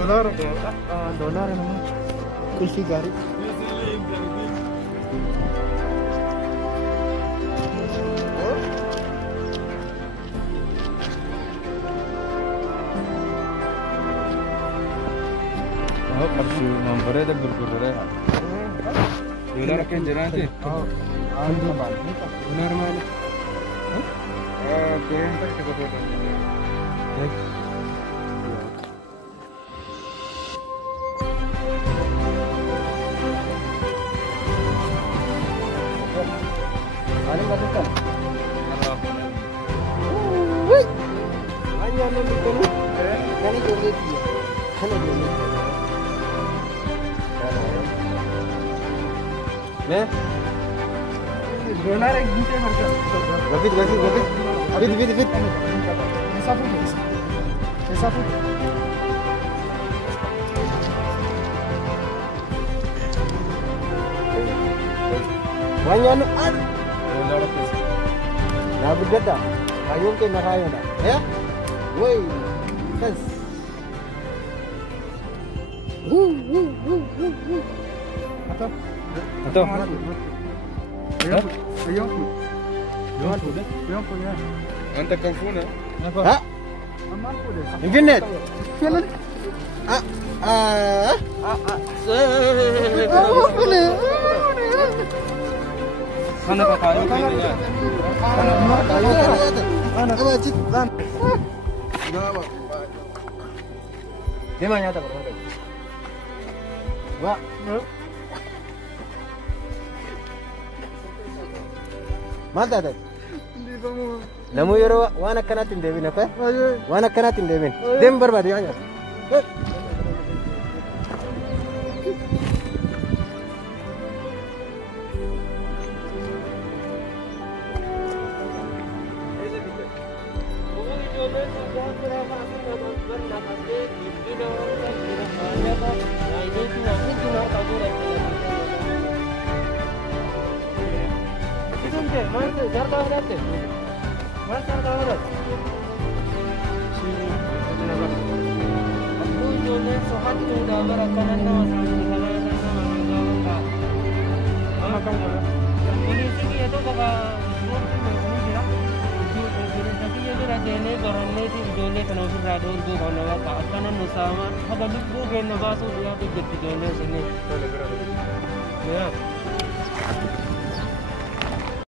Dolar namanya. Kulfi gari. Oh, persu nomornya ada berkurang. Dolar kan jeranti. Oh, Benar mana? Kurang tak cukup ada. Ano ba dito? Ano dito? Kani ulit. Kani ulit. Ne? Dolar ek gunte marka. Gafit. Abit. Mesafir. Banyak an. Dolar apa? Nabugat dah. Ayun ke nakayo na. Ya? Woi. Yes. Atau? Anta kampuna? Ha? Internet. Sana ka tayo kaya. Di mana nyata bro? Wah. Mata deh. Namu yoro wana kanatin demin apa? Wana kanatin demin. Dem berbadi aja. Ya.